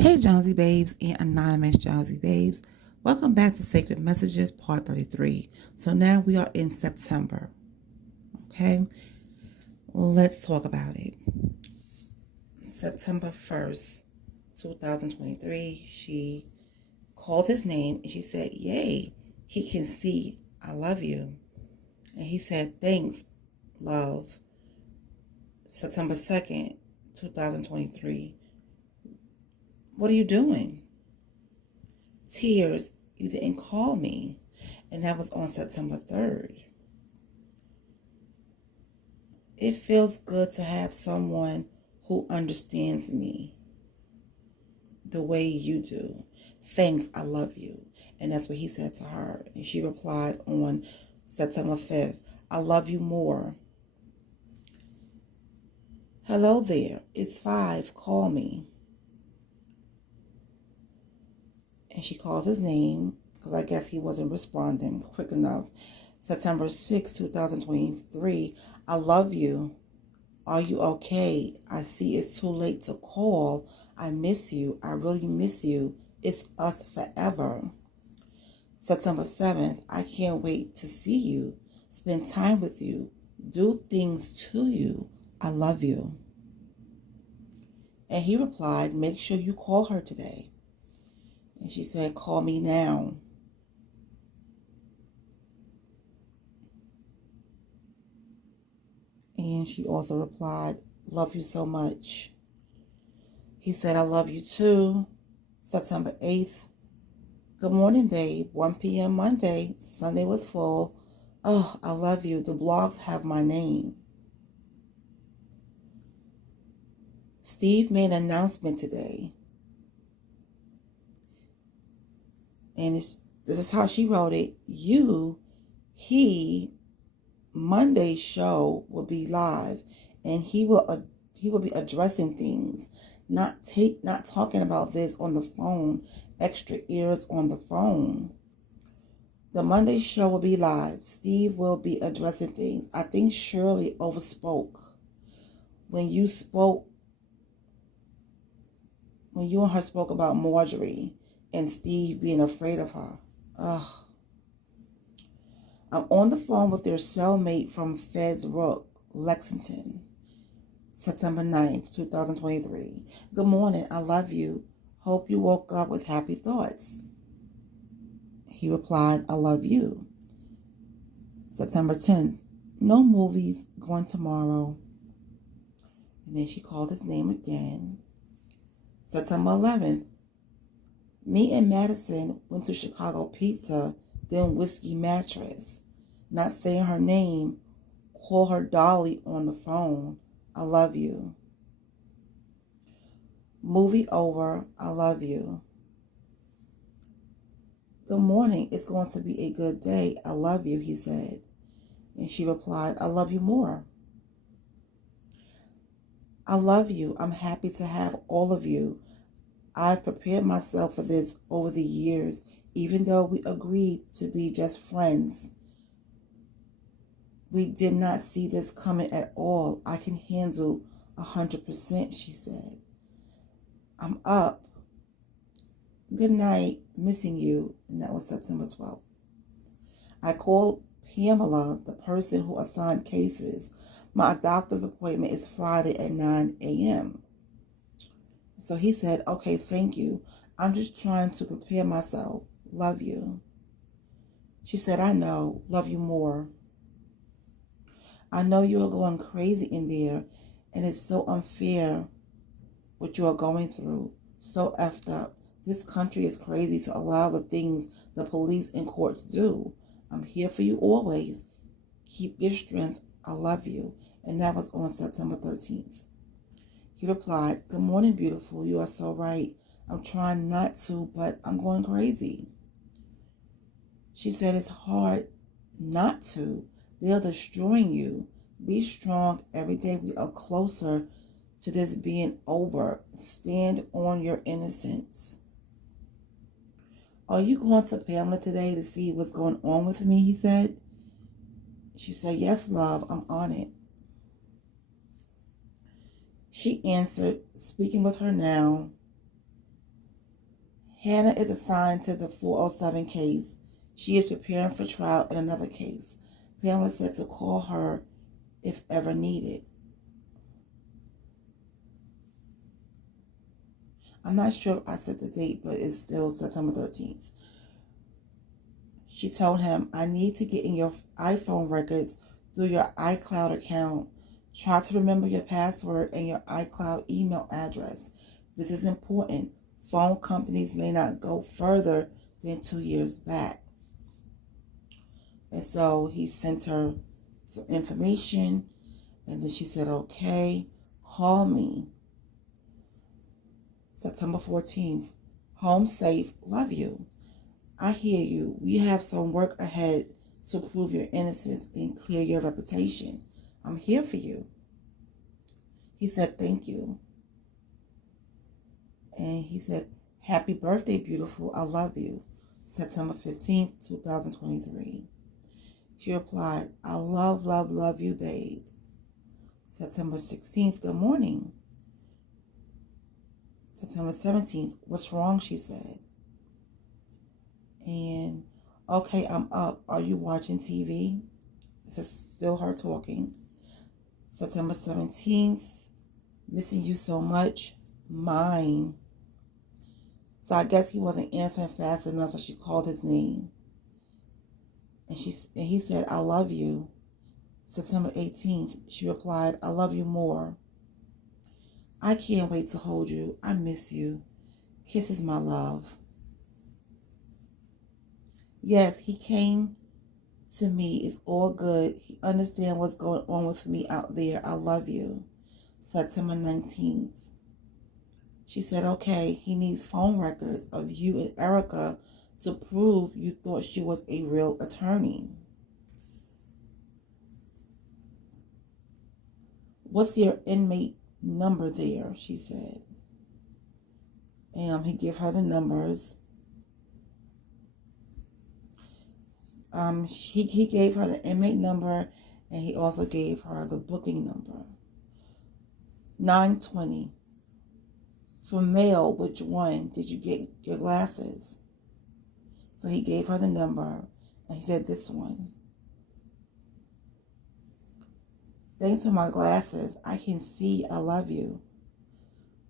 Hey, Jonesy Babes and Anonymous Jonesy Babes. Welcome back to Sacred Messages, Part 33. So now we are in September. Okay? Let's talk about it. September 1st, 2023, she called his name and she said, "Yay, he can see I love you." And he said, "Thanks, love." September 2nd, 2023. "What are you doing?" "Tears, you didn't call me." And that was on September 3rd. "It feels good to have someone who understands me the way you do. Thanks, I love you." And that's what he said to her. And she replied on September 5th, "I love you more." "Hello there, it's 5, call me." And she calls his name because I guess he wasn't responding quick enough. September 6, 2023, "I love you. Are you okay? I see it's too late to call. I miss you. I really miss you. It's us forever." September 7th, "I can't wait to see you, spend time with you, do things to you. I love you." And he replied, "Make sure you call her today." And she said, "Call me now." And she also replied, "Love you so much." He said, "I love you too." September 8th, "Good morning, babe. 1 p.m. Monday. Sunday was full. Oh, I love you. The blogs have my name." "Steve made an announcement today." And this is how she wrote it. He, Monday's show will be live, and he will be addressing things, not talking about this on the phone, extra ears on the phone. The Monday show will be live. Steve will be addressing things. I think Shirley overspoke when you and her spoke about Marjorie and Steve being afraid of her. Ugh. "I'm on the phone with their cellmate from Feds Rook, Lexington." September 9th, 2023. "Good morning. I love you. Hope you woke up with happy thoughts." He replied, "I love you." September 10th. "No movies. Going tomorrow." And then she called his name again. September 11th. "Me and Madison went to Chicago Pizza, then Whiskey Mattress." Not saying her name. Call her Dolly on the phone. I love you. Movie over. I love you. Good morning. It's going to be a good day. I love you, he said. And she replied, I love you more. I love you. I'm happy to have all of you. I've prepared myself for this over the years, even though we agreed to be just friends. We did not see this coming at all. I can handle 100%, she said. I'm up. Good night. Missing you. And that was September 12th. I called Pamela, the person who assigned cases. My doctor's appointment is Friday at 9 a.m. So he said, okay, thank you. I'm just trying to prepare myself. Love you. She said, I know. Love you more. I know you are going crazy in there, and it's so unfair what you are going through. So effed up. This country is crazy to allow the things the police and courts do. I'm here for you always. Keep your strength. I love you. And that was on September 13th. He replied, good morning, beautiful. You are so right. I'm trying not to, but I'm going crazy. She said, it's hard not to. They are destroying you. Be strong. Every day we are closer to this being over. Stand on your innocence. Are you going to Pamela today to see what's going on with me? He said. She said, yes, love, I'm on it. She answered, speaking with her now. Hannah is assigned to the 407 case. She is preparing for trial in another case. Pamela said to call her if ever needed. I'm not sure if I set the date, but it's still September 13th. She told him, I need to get in your iPhone records through your iCloud account. Try to remember your password and your iCloud email address. This is important. Phone companies may not go further than 2 years back. And so he sent her some information, and then she said, okay, call me. September 14th, home safe, love you. I hear you. We have some work ahead to prove your innocence and clear your reputation. I'm here for you. He said, thank you. And he said, happy birthday, beautiful. I love you. September 15th, 2023. She replied, I love you, babe. September 16th, good morning. September 17th, what's wrong, she said. And, okay, I'm up. Are you watching TV? This is still her talking. September 17th, missing you so much. Mine. So I guess he wasn't answering fast enough, so she called his name. And he said, I love you. September 18th, she replied, I love you more. I can't wait to hold you. I miss you. Kisses, my love. Yes, he came to me. It's all good. He understands what's going on with me out there. I love you. September 19th. She said, okay, he needs phone records of you and Erica to prove you thought she was a real attorney. What's your inmate number there? She said. And he gave her the numbers. He gave her the inmate number, and he also gave her the booking number. 920. For mail, which one did you get your glasses? So he gave her the number, and he said, this one. Thanks for my glasses. I can see. I love you.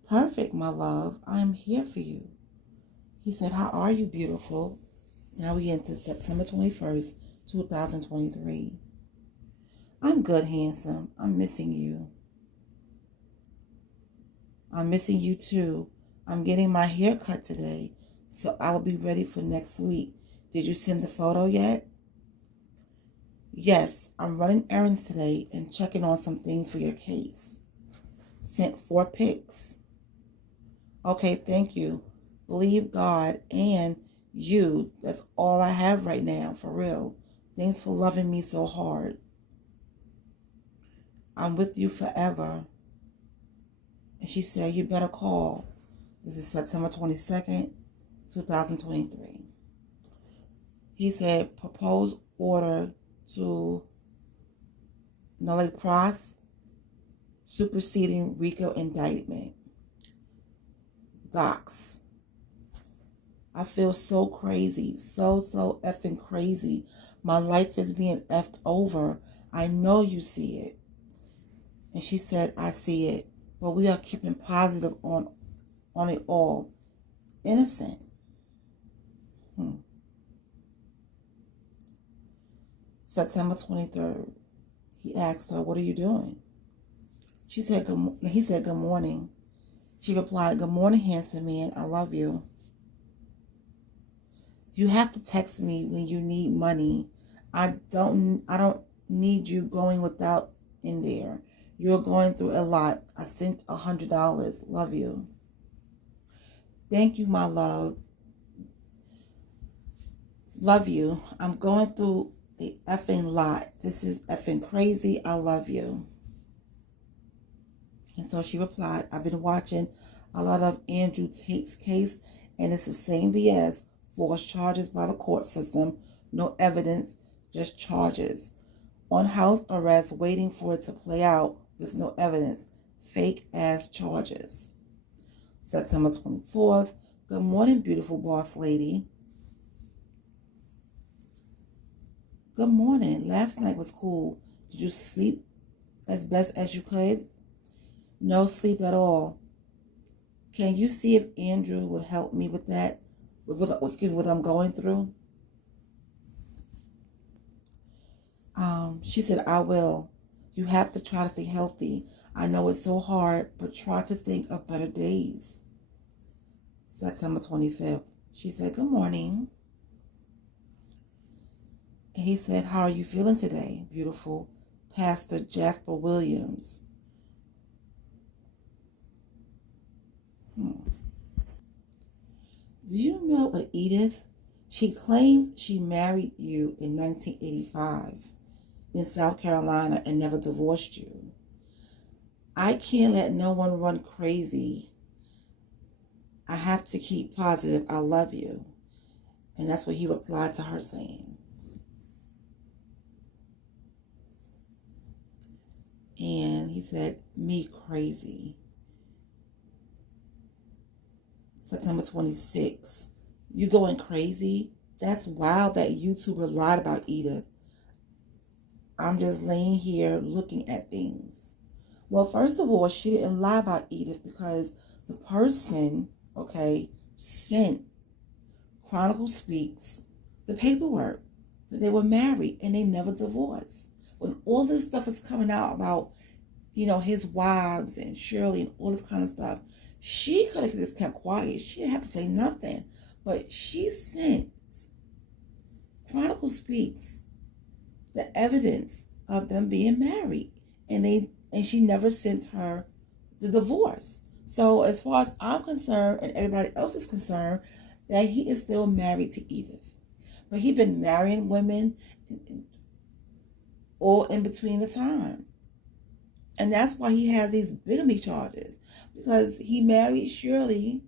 Perfect, my love. I am here for you. He said, how are you, beautiful? Now we into September 21st, 2023. I'm good, handsome. I'm missing you. I'm missing you too. I'm getting my hair cut today, so I will be ready for next week. Did you send the photo yet? Yes, I'm running errands today and checking on some things for your case. Sent 4 pics. Okay, thank you. Believe God and you. That's all I have right now, for real. Thanks for loving me so hard. I'm with you forever. And she said, you better call. This is September 22nd, 2023. He said, propose order to nulle pros, superseding RICO indictment. Docs. I feel so crazy, so effing crazy. My life is being effed over. I know you see it. And she said, I see it. But we are keeping positive on it all. Innocent. September 23rd. He asked her, what are you doing? He said, good morning. She replied, good morning, handsome man. I love you. You have to text me when you need money. I don't need you going without in there. You're going through a lot. I sent $100. Love you. Thank you, my love. Love you. I'm going through a effing lot. This is effing crazy. I love you. And so she replied, I've been watching a lot of Andrew Tate's case, and it's the same BS. False charges by the court system. No evidence, just charges. On house arrest, waiting for it to play out with no evidence. Fake ass charges. September 24th. Good morning, beautiful boss lady. Good morning. Last night was cool. Did you sleep as best as you could? No sleep at all. Can you see if Andrew would help me with that? What I'm going through? She said, I will. You have to try to stay healthy. I know it's so hard, but try to think of better days. September 25th. She said, good morning. And he said, how are you feeling today, beautiful Pastor Jasper Williams? Do you know a Edith? She claims she married you in 1985 in South Carolina and never divorced you. I can't let no one run crazy. I have to keep positive. I love you. And that's what he replied to her saying. And he said, me crazy. September 26th. You going crazy? That's wild that YouTuber lied about Edith. I'm just laying here looking at things. Well, first of all, she didn't lie about Edith because the person, sent Chronicle Speaks the paperwork that they were married and they never divorced. When all this stuff is coming out about, his wives and Shirley and all this kind of stuff, she could have just kept quiet. She didn't have to say nothing. But she sent Chronicle Speaks the evidence of them being married. And she never sent her the divorce. So as far as I'm concerned and everybody else is concerned, that he is still married to Edith. But he's been marrying women all in between the time. And that's why he has these bigamy charges. Because he married Shirley,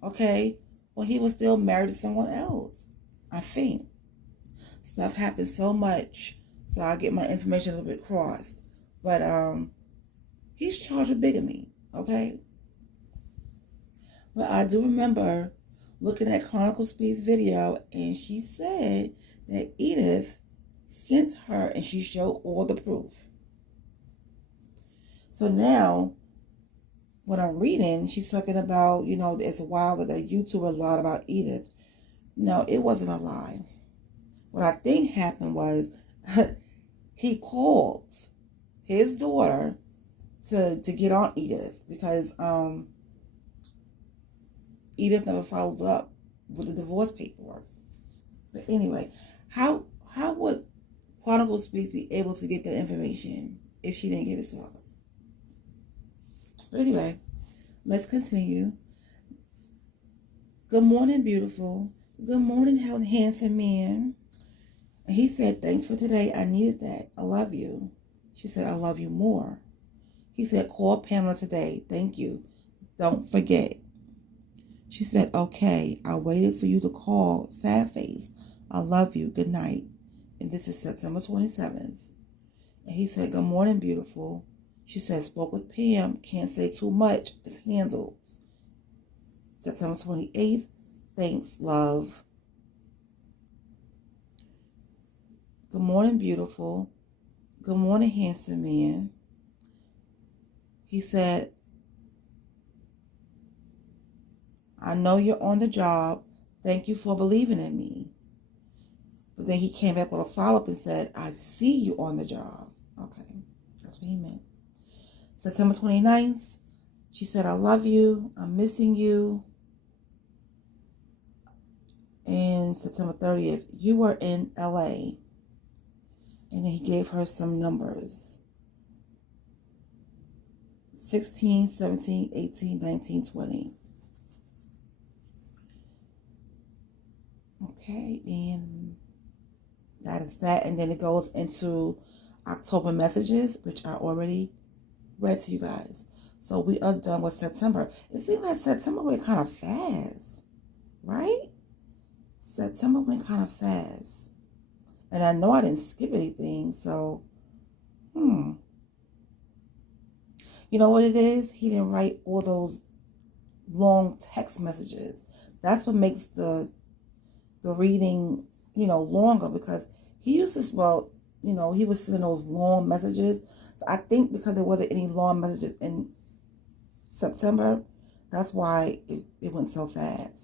when he was still married to someone else. I think. Stuff happens so much, so I get my information a little bit crossed. But he's charged with bigamy, okay? But I do remember looking at Chronicle Speaks video, and she said that Edith sent her, and she showed all the proof. So now, what I'm reading, she's talking about, it's wild that a YouTuber lied about Edith. No, it wasn't a lie. What I think happened was he called his daughter to get on Edith because Edith never followed up with the divorce paperwork. But anyway, how would Chronicle Speaks be able to get that information if she didn't give it to her? But anyway, let's continue. Good morning, beautiful. Good morning, handsome man. And he said, thanks for today. I needed that. I love you. She said, I love you more. He said, call Pamela today. Thank you. Don't forget. She said, okay. I waited for you to call. Sad face. I love you. Good night. And this is September 27th. And he said, good morning, beautiful. She said, spoke with Pam. Can't say too much. It's handled. September 28th. Thanks, love. Good morning, beautiful. Good morning, handsome man. He said, I know you're on the job. Thank you for believing in me. But then he came back with a follow-up and said, I see you on the job. Okay, that's what he meant. September 29th, she said, I love you. I'm missing you. And September 30th, you were in LA. And then he gave her some numbers. 16, 17, 18, 19, 20. Okay, and that is that. And then it goes into October messages, which I already read to you guys. So we are done with September. It seems like September went kind of fast, right? September went kind of fast. And I know I didn't skip anything, so, You know what it is? He didn't write all those long text messages. That's what makes the reading, longer, because he used to, well, he was sending those long messages. So I think because there wasn't any long messages in September, that's why it went so fast.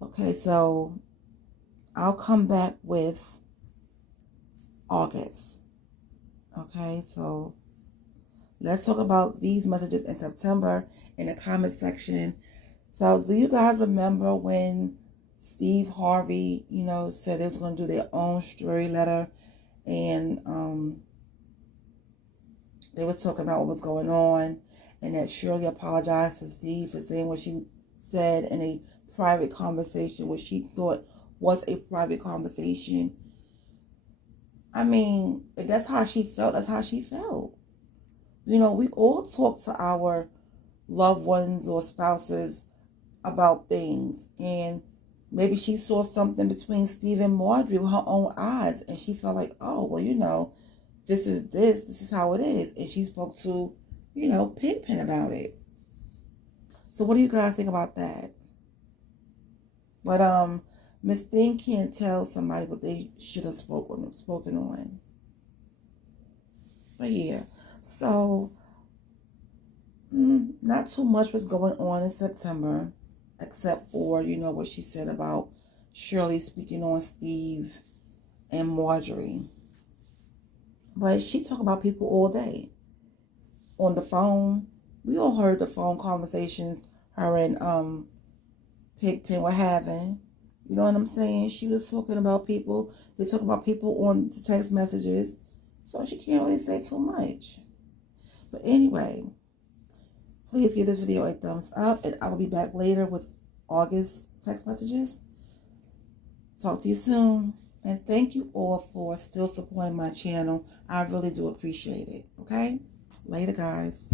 Okay, so I'll come back with August. Okay, so let's talk about these messages in September in the comment section. So do you guys remember when Steve Harvey, said they was going to do their own story letter, and they was talking about what was going on, and that Shirley apologized to Steve for saying what she said in a private conversation, what she thought was a private conversation. I mean, if that's how she felt, that's how she felt. We all talk to our loved ones or spouses about things, and maybe she saw something between Steve and Marjorie with her own eyes, and she felt like, oh, well, this is how it is, and she spoke to, Pigpen about it. So what do you guys think about that? But Miss Thing can't tell somebody what they should have spoken on. But yeah, so not too much was going on in September, except for, what she said about Shirley speaking on Steve and Marjorie. But she talked about people all day. On the phone, we all heard the phone conversations her and Pigpen were having. You know what I'm saying? She was talking about people. They talk about people on the text messages. So she can't really say too much. But anyway, please give this video a thumbs up, and I will be back later with August text messages. Talk to you soon. And thank you all for still supporting my channel. I really do appreciate it. Okay? Later, guys.